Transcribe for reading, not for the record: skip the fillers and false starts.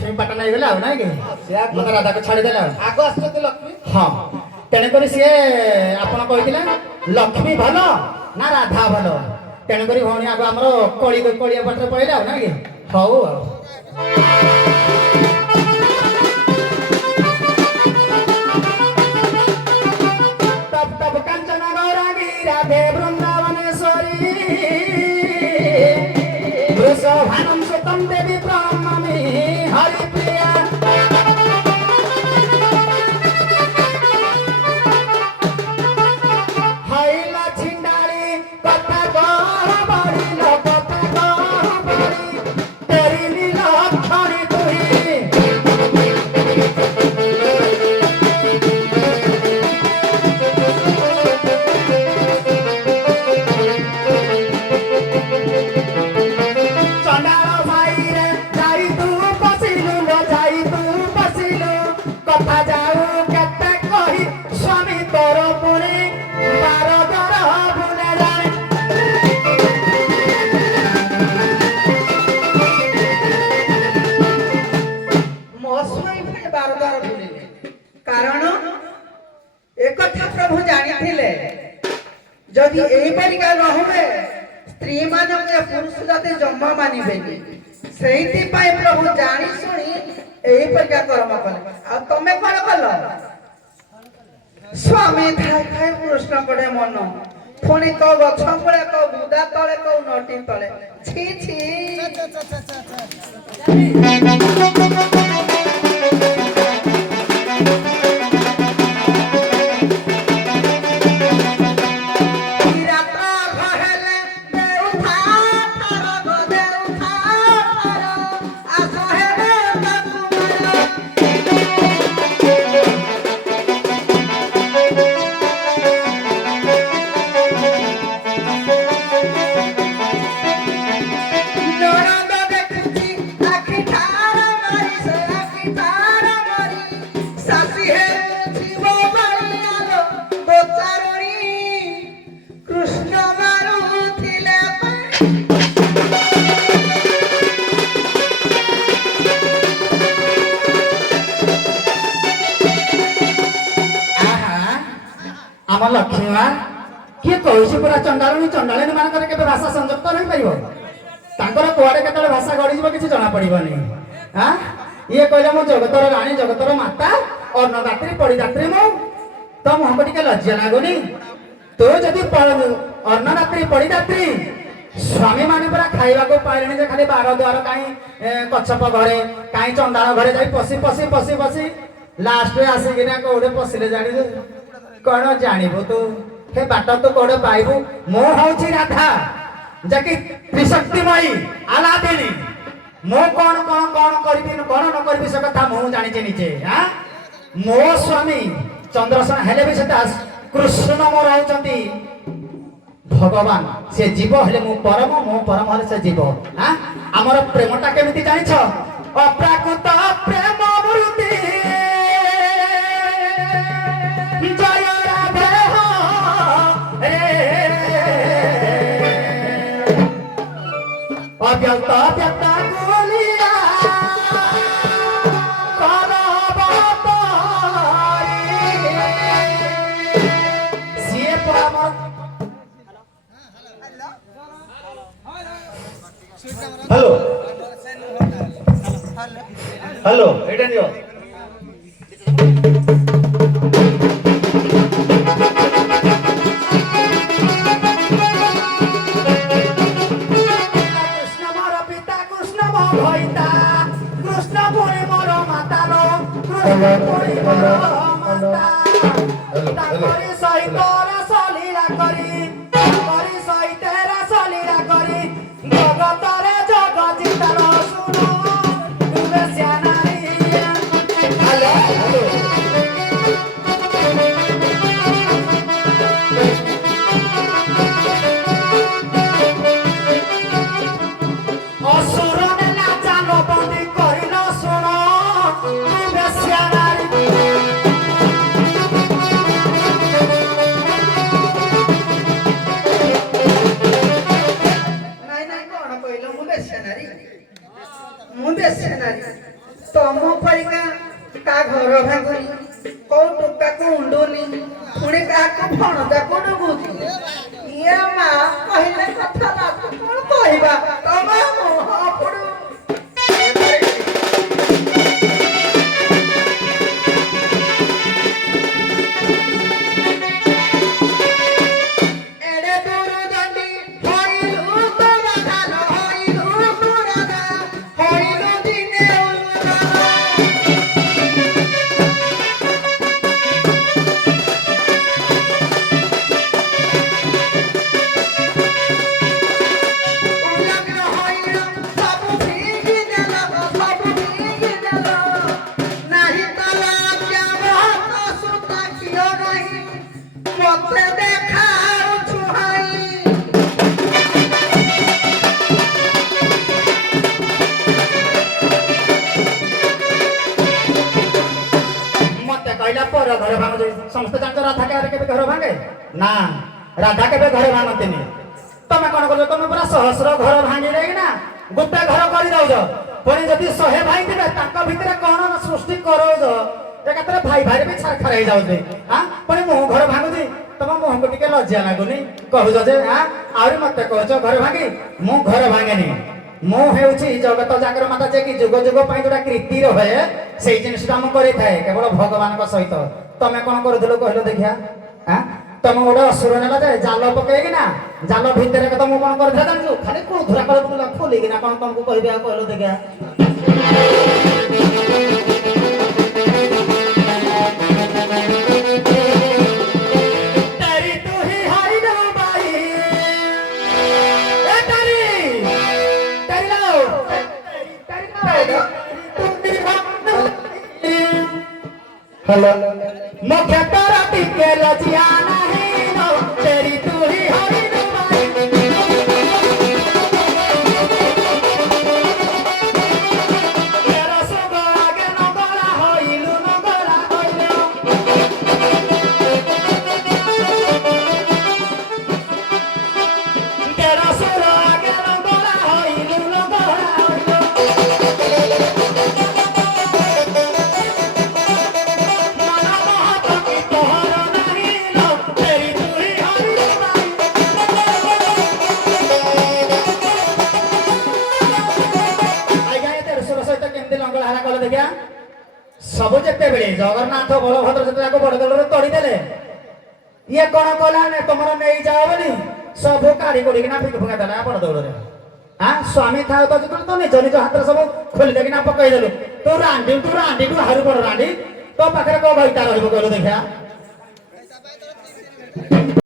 लक्ष्मी पाट नहीं गला ना कि मत राधा को छाड़ी देला आगो आसते लक्ष्मी हां तेने करी सी आपण कहितला लक्ष्मी भलो ना राधा भलो तेने करी भौणी आगो हमरो कळिया पटरे पळेला ना कि हौ तब तब कंचन गौरांगी राधे वृंदावनेश्वरी वृषभानं सुतं देवी प्रणमामि हरिप्रिया हैला छिंडाली कथा कह बड़ी लोकता कह बड़ी तेरी नीलक्षणी तुही जदि एही परिका रहबे स्त्री मानक पुरुष जाते जम्मा मानिबेनी सेहिति पाए प्रभु जानी सुनी एही परिका कर्म कले आ तमे कोन कल स्वामी थाय थाय कृष्ण पड़े मन पुणी को गछ पड़े को बुदा तले को नटी तले छी छी आम लक्ष्मीमा किए कहूँ पूरा चंडाणी चंडाणी मानकर के भाषा संयुक्त नहीं पार कुआड़े के भाषा गढ़ी किसी जना पड़ोनी हाँ ये कहले मो जगतर राणी जगतर माता अन्नदात्री पड़ीदात्री मु तो मुहक टे लज्जा लगुनि तो जदि अन्नदात्री पड़ीदात्री स्वामी माने पूरा खाइबा को पाइले जे खाली बार द्वार कहीं कच्छप घरे कहीं चंडाण घरे जाई पसी पसी पसी पसी लास्ट में आसिकिना कोडे पसिले जानी कौन जानबू तू हे बाट तू कौन पाइबू मो हूँ राधा जि त्रिशक्तिमयी आलादिनी मो कौन कौन कौन करी कौन न करी से कथा मुझे जानी निजे हाँ मो स्वामी चंद्रसेन हेले भी से कृष्ण मोर होती भगवान से जीव हेले मो परम हेले से जीव हाँ आमर प्रेमटा केमिति जानिछ अप्राकृत प्रेम मूर्ति जय राधे हो रे अव्यक्त व्यक्त बोलिया सीए परम हेलो हेलो एटा दियो ତମ ପରିକା କା ଘର ଭାଙ୍ଗୁନି କୋଉ ଟୋକାକୁ ଉଣ୍ଡୁନି ପୁଣି କାହାକୁ ଭଣଜାକୁ ଡୁବୁଛି ଇଏ ମା କହିଲେ କଥା ଲାଗ କଣ କହିବା ତମ ମୁହଁ ପଡୁ ଏଡେ ଦୂର ଦଣ୍ଡି ହଇଲୁ ତୋରା ଧାନ ହଇଲୁ ତୋରା ଦା ହଇଲୁ ଦିନେ मते कहला पर घर भांग समस्त जान राधा के घर भांगे ना राधा के घर भांगतिनी तमे कोन कर तमे पूरा सहस्र घर भांगी रे ना गोटे घर करि दउज पुणी जदि 100 भाई थिबे ताका भितरे कोन सृष्टि करौज एकातरे भाई भाई भी छार खराई जाउजे हां पुणी मो घर भांगुजी तम मोह को टिके लज्जा लागुनी कहू जे हां आउरी मते कहछ घर भांगी मो घर भांगेनी मो हेउची जगत जागर माता जे कि जुग जुग पई जोडा कृति रहे सेई जिनिसटा हम करि थाए केवल भगवान को सहित तमे कोन करथलो कहलो देखिया हां तम गोडे असुर नेला जे जाल पकेगी ना जाल भितरे के तम कोन करथा जानछु खाली को धुरा कर तुला खोली कि ना कोन तुमको कहबे कहलो देखिया तेरी तू ही हाय नो बाई ए तेरी तेरी लो हेलो मुखे तोरा टिके लजिया नहीं नो तेरी तू ही हाय नो बाई तेरा सब आगे न गोला होइलु न गोला होइलु तेरा सब आगे न गोला होइलु न गोला होइलु माना महापति तोहर नहीं लो तेरी तू ही हाय नो बाई आज्ञा ये तेरे सुर सहित केमती लंगल हारा कले देखिया सब जेते बेले जगन्नाथ बलभद्र जेते जाको बड़ दलरे तोड़ी देले ये कोन कहला ने तमरो नेई जाओ बोली सब काढी कोडी किना फिक फुका देला बड़ दलरे हां स्वामी थाओ तो जतो तो निज निज हाथ सब खोली दे किना पकई देलु तू रांडी तू हारु बड़ रांडी तो पाखरे को भईता रहबो कहलो देखिया